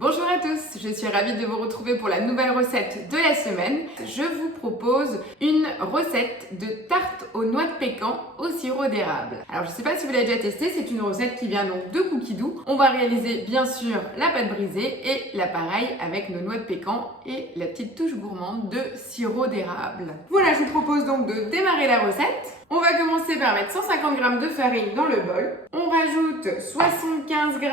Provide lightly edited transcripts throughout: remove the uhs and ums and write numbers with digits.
Bonjour à tous, je suis ravie de vous retrouver pour la nouvelle recette de la semaine. Je vous propose une recette de tarte aux noix de pécan au sirop d'érable. Alors je ne sais pas si vous l'avez déjà testé, c'est une recette qui vient donc de Cookie Dough. On va réaliser bien sûr la pâte brisée et l'appareil avec nos noix de pécan et la petite touche gourmande de sirop d'érable. Voilà, je vous propose donc de démarrer la recette. On va commencer par mettre 150 g de farine dans le bol. On rajoute 75 g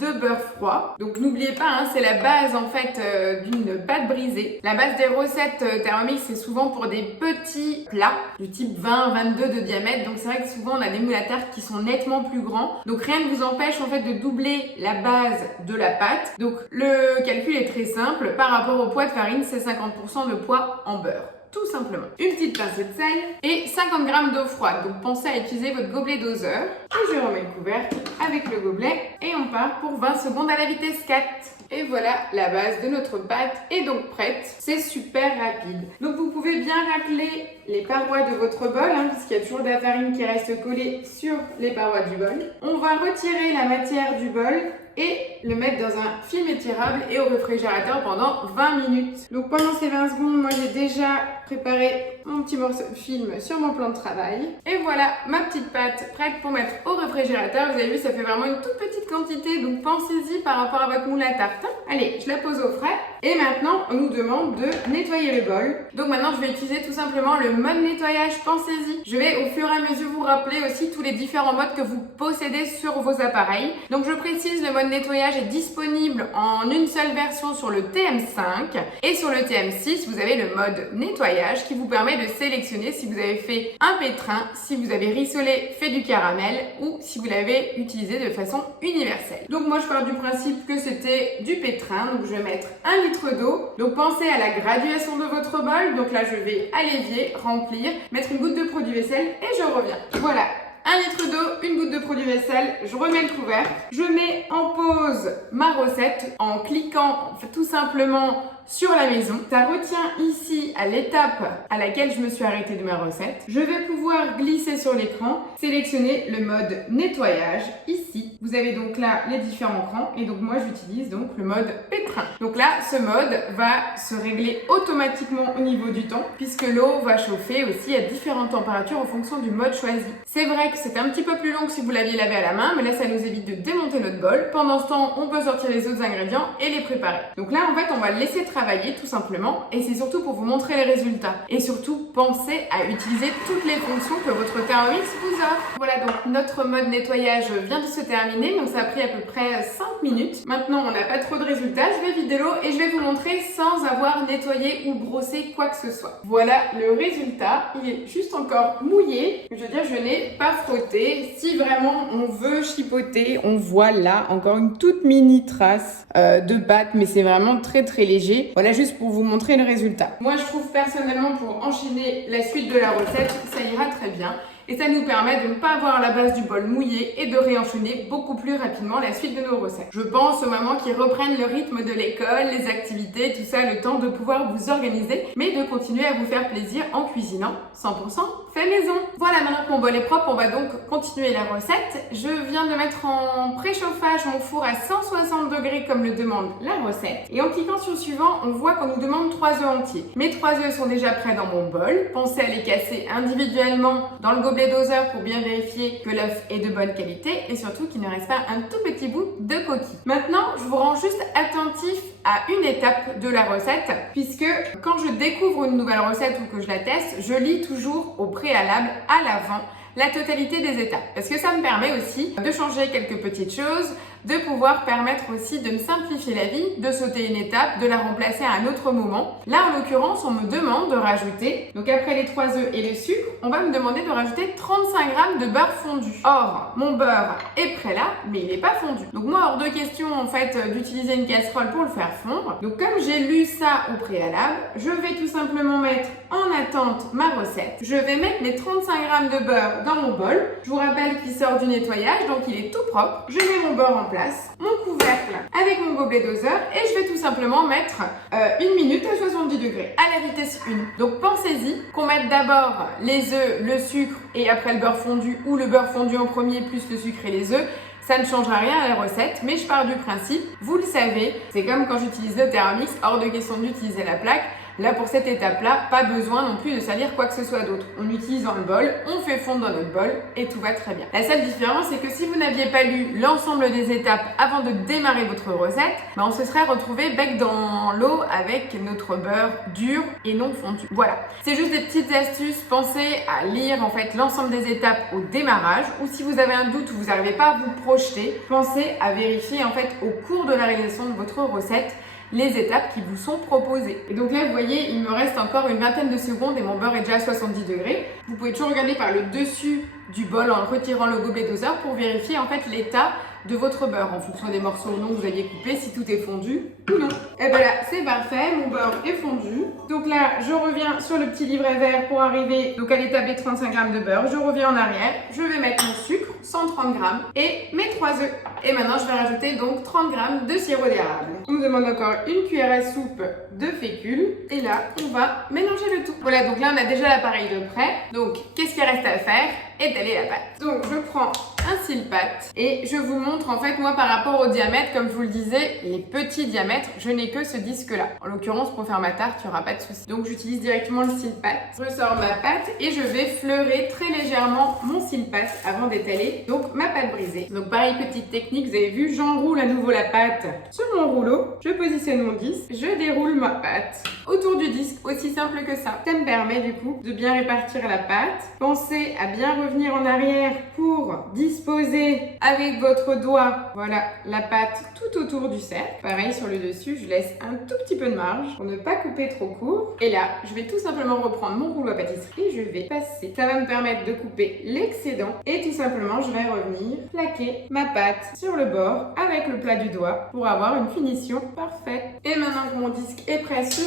de beurre froid. Donc n'oubliez pas, hein, c'est la base en fait d'une pâte brisée. La base des recettes Thermomix, c'est souvent pour des petits plats du type 20-22 de diamètre. Donc c'est vrai que souvent on a des moules à tarte qui sont nettement plus grands. Donc rien ne vous empêche en fait de doubler la base de la pâte. Donc le calcul est très simple. Par rapport au poids de farine, c'est 50% de poids en beurre. Tout simplement. Une petite pincée de sel et 50 g d'eau froide. Donc pensez à utiliser votre gobelet doseur. Et je remets le couvercle avec le gobelet et on part pour 20 secondes à la vitesse 4. Et voilà, la base de notre pâte est donc prête. C'est super rapide. Donc vous pouvez bien racler les parois de votre bol, hein, puisqu'il y a toujours de la farine qui reste collée sur les parois du bol. On va retirer la matière du bol et le mettre dans un film étirable et au réfrigérateur pendant 20 minutes. Donc pendant ces 20 secondes, moi j'ai déjà préparé mon petit morceau de film sur mon plan de travail. Et voilà ma petite pâte prête pour mettre au réfrigérateur. Vous avez vu, ça fait vraiment une toute petite quantité, donc pensez-y par rapport à votre moule à tarte. Allez, je la pose au frais. Et maintenant, on nous demande de nettoyer le bol. Donc maintenant, je vais utiliser tout simplement le mode nettoyage, pensez-y. Je vais au fur et à mesure vous rappeler aussi tous les différents modes que vous possédez sur vos appareils. Donc je précise, le mode nettoyage est disponible en une seule version sur le TM5 et sur le TM6, vous avez le mode nettoyage qui vous permet de sélectionner si vous avez fait un pétrin, si vous avez rissolé, fait du caramel ou si vous l'avez utilisé de façon universelle. Donc moi je pars du principe que c'était du pétrin, donc je vais mettre 1 litre d'eau. Donc pensez à la graduation de votre bol. Donc là je vais à l'évier, remplir, mettre une goutte de produit vaisselle et je reviens. Voilà. 1 litre d'eau, une goutte de produit vaisselle, je remets le couvercle, je mets en pause ma recette en cliquant tout simplement sur la maison. Ça retient ici à l'étape à laquelle je me suis arrêtée de ma recette. Je vais pouvoir glisser sur l'écran, sélectionner le mode nettoyage ici. Vous avez donc là les différents crans et donc moi j'utilise donc le mode pétrin. Donc là ce mode va se régler automatiquement au niveau du temps puisque l'eau va chauffer aussi à différentes températures en fonction du mode choisi. C'est vrai que c'est un petit peu plus long que si vous l'aviez lavé à la main, mais là ça nous évite de démonter notre bol. Pendant ce temps, on peut sortir les autres ingrédients et les préparer. Donc là en fait on va le laisser travailler tout simplement et c'est surtout pour vous montrer les résultats. Et surtout, pensez à utiliser toutes les fonctions que votre Thermomix vous offre. Voilà, donc notre mode nettoyage vient de se terminer, donc ça a pris à peu près 5 minutes. Maintenant, on n'a pas trop de résultats, je vais vider l'eau et je vais vous montrer sans avoir nettoyé ou brossé quoi que ce soit. Voilà le résultat, il est juste encore mouillé. Je veux dire, je n'ai pas frotté. Si vraiment on veut chipoter, on voit là encore une toute mini trace de pâte, mais c'est vraiment très très léger. Voilà, juste pour vous montrer le résultat. Moi, je trouve personnellement pour enchaîner la suite de la recette, ça ira très bien. Et ça nous permet de ne pas avoir la base du bol mouillé et de réenchaîner beaucoup plus rapidement la suite de nos recettes. Je pense aux mamans qui reprennent le rythme de l'école, les activités, tout ça, le temps de pouvoir vous organiser, mais de continuer à vous faire plaisir en cuisinant 100% fait maison. Voilà, maintenant que mon bol est propre, on va donc continuer la recette. Je viens de mettre en préchauffage mon four à 160 degrés comme le demande la recette. Et en cliquant sur suivant, on voit qu'on nous demande 3 œufs entiers. Mes 3 œufs sont déjà prêts dans mon bol. Pensez à les casser individuellement dans le gobelet doseur pour bien vérifier que l'œuf est de bonne qualité et surtout qu'il ne reste pas un tout petit bout de coquille. Maintenant, je vous rends juste attentif à une étape de la recette puisque quand je découvre une nouvelle recette ou que je la teste, je lis toujours au préalable à l'avant la totalité des étapes parce que ça me permet aussi de changer quelques petites choses, de pouvoir permettre aussi de me simplifier la vie, de sauter une étape, de la remplacer à un autre moment. Là, en l'occurrence, on me demande de rajouter, donc après les 3 œufs et le sucre, on va me demander de rajouter 35 g de beurre fondu. Or, mon beurre est prêt là, mais il n'est pas fondu. Donc moi, hors de question en fait d'utiliser une casserole pour le faire fondre. Donc comme j'ai lu ça au préalable, je vais tout simplement mettre en attente ma recette. Je vais mettre mes 35 g de beurre dans mon bol. Je vous rappelle qu'il sort du nettoyage, donc il est tout propre. Je mets mon beurre en place, mon couvercle avec mon gobelet doseur et je vais tout simplement mettre 1 minute à 70 degrés à la vitesse 1. Donc pensez-y qu'on mette d'abord les œufs, le sucre et après le beurre fondu ou le beurre fondu en premier plus le sucre et les œufs. Ça ne changera rien à la recette, mais je pars du principe, vous le savez, c'est comme quand j'utilise le Thermomix, hors de question d'utiliser la plaque. Là, pour cette étape-là, pas besoin non plus de salir quoi que ce soit d'autre. On utilise dans le bol, on fait fondre dans notre bol et tout va très bien. La seule différence, c'est que si vous n'aviez pas lu l'ensemble des étapes avant de démarrer votre recette, on se serait retrouvé bec dans l'eau avec notre beurre dur et non fondu. Voilà. C'est juste des petites astuces. Pensez à lire en fait l'ensemble des étapes au démarrage, ou si vous avez un doute ou vous n'arrivez pas à vous projeter, pensez à vérifier en fait au cours de la réalisation de votre recette les étapes qui vous sont proposées. Et donc là, vous voyez, il me reste encore une vingtaine de secondes et mon beurre est déjà à 70 degrés. Vous pouvez toujours regarder par le dessus du bol en retirant le gobelet doseur pour vérifier en fait l'état de votre beurre en fonction des morceaux ou non que vous aviez coupés, si tout est fondu ou non. Et voilà, c'est parfait, mon beurre est fondu. Donc là, je reviens sur le petit livret vert pour arriver donc à l'étape des 35 g de beurre. Je reviens en arrière, je vais mettre mon sucre, 130 g et mes 3 œufs. Et maintenant, je vais rajouter donc 30 g de sirop d'érable. On me demande encore une cuillère à soupe de fécule. Et là, on va mélanger le tout. Voilà, donc là, on a déjà l'appareil de prêt. Donc, qu'est-ce qu'il reste à faire? Étaler la pâte. Donc, je prends un cile-pâte et je vous montre en fait, moi, par rapport au diamètre, comme je vous le disais, les petits diamètres, je n'ai que ce disque-là. En l'occurrence, pour faire ma tarte, il n'y aura pas de souci. Donc, j'utilise directement le cile-pâte. Je sors ma pâte et je vais fleurer très légèrement mon cile-pâte avant d'étaler donc ma pâte brisée. Donc, pareil, petite technique, vous avez vu, j'enroule à nouveau la pâte sur mon rouleau. Je positionne mon disque, je déroule ma pâte autour du disque, aussi simple que ça. Ça me permet du coup de bien répartir la pâte. Pensez à bien revenir en arrière pour disposer avec votre doigt, voilà, la pâte tout autour du cercle. Pareil sur le dessus, je laisse un tout petit peu de marge pour ne pas couper trop court. Et là, je vais tout simplement reprendre mon rouleau à pâtisserie et je vais passer. Ça va me permettre de couper l'excédent et tout simplement, je vais revenir plaquer ma pâte sur le bord avec le plat du doigt pour avoir une finition parfaite. Et maintenant que mon disque est prêt sur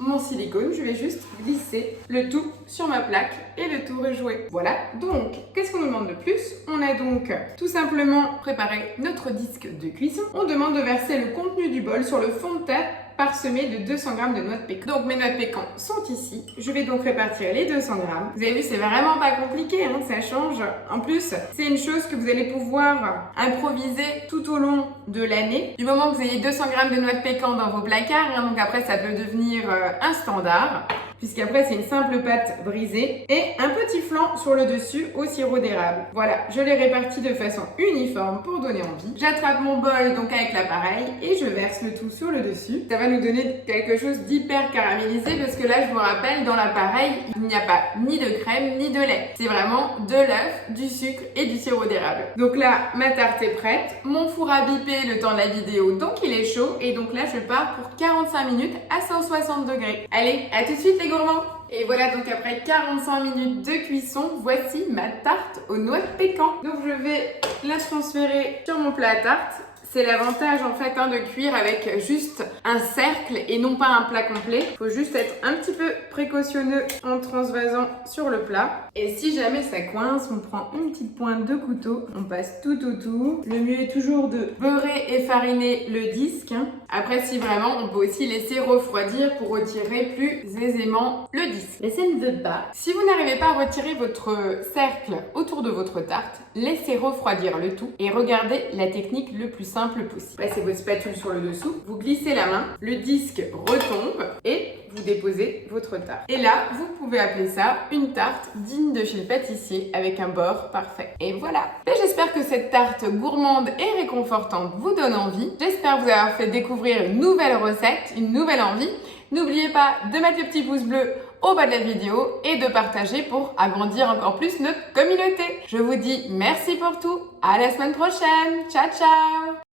mon silicone, je vais juste glisser le tout sur ma plaque et le tour est joué. Voilà, donc qu'est-ce qu'on nous demande de plus? On a donc tout simplement préparé notre disque de cuisson. On demande de verser le contenu du bol sur le fond de tête parsemé de 200 g de noix de pécan. Donc mes noix de pécan sont ici. Je vais donc répartir les 200 g. Vous avez vu, c'est vraiment pas compliqué, hein, ça change. En plus, c'est une chose que vous allez pouvoir improviser tout au long de l'année. Du moment que vous ayez 200 g de noix de pécan dans vos placards, hein, donc après ça peut devenir un standard. Puisqu'après c'est une simple pâte brisée et un petit flanc sur le dessus au sirop d'érable. Voilà, je les répartis de façon uniforme pour donner envie. J'attrape mon bol donc avec l'appareil et je verse le tout sur le dessus. Ça va nous donner quelque chose d'hyper caramélisé parce que là je vous rappelle, dans l'appareil il n'y a pas ni de crème ni de lait. C'est vraiment de l'œuf, du sucre et du sirop d'érable. Donc là ma tarte est prête, mon four a bipé le temps de la vidéo donc il est chaud et donc là je pars pour 45 minutes à 160 degrés. Allez, à tout de suite les gourmands! Et voilà, donc après 45 minutes de cuisson, voici ma tarte aux noix de pécan. Donc je vais la transférer sur mon plat à tarte. C'est l'avantage en fait de cuire avec juste un cercle et non pas un plat complet. Il faut juste être un petit peu précautionneux en transvasant sur le plat. Et si jamais ça coince, on prend une petite pointe de couteau, on passe tout autour. Le mieux est toujours de beurrer et fariner le disque. Après, si vraiment, on peut aussi laisser refroidir pour retirer plus aisément le disque. Mais ça ne veut pas. Si vous n'arrivez pas à retirer votre cercle autour de votre tarte, laissez refroidir le tout et regardez la technique le plus simple possible. Passez votre spatule sur le dessous, vous glissez la main, le disque retombe et vous déposez votre tarte. Et là, vous pouvez appeler ça une tarte digne de chez le pâtissier avec un bord parfait. Et voilà. J'espère que cette tarte gourmande et réconfortante vous donne envie. J'espère vous avoir fait découvrir une nouvelle recette, une nouvelle envie. N'oubliez pas de mettre le petit pouce bleu au bas de la vidéo et de partager pour agrandir encore plus notre communauté. Je vous dis merci pour tout. À la semaine prochaine. Ciao, ciao!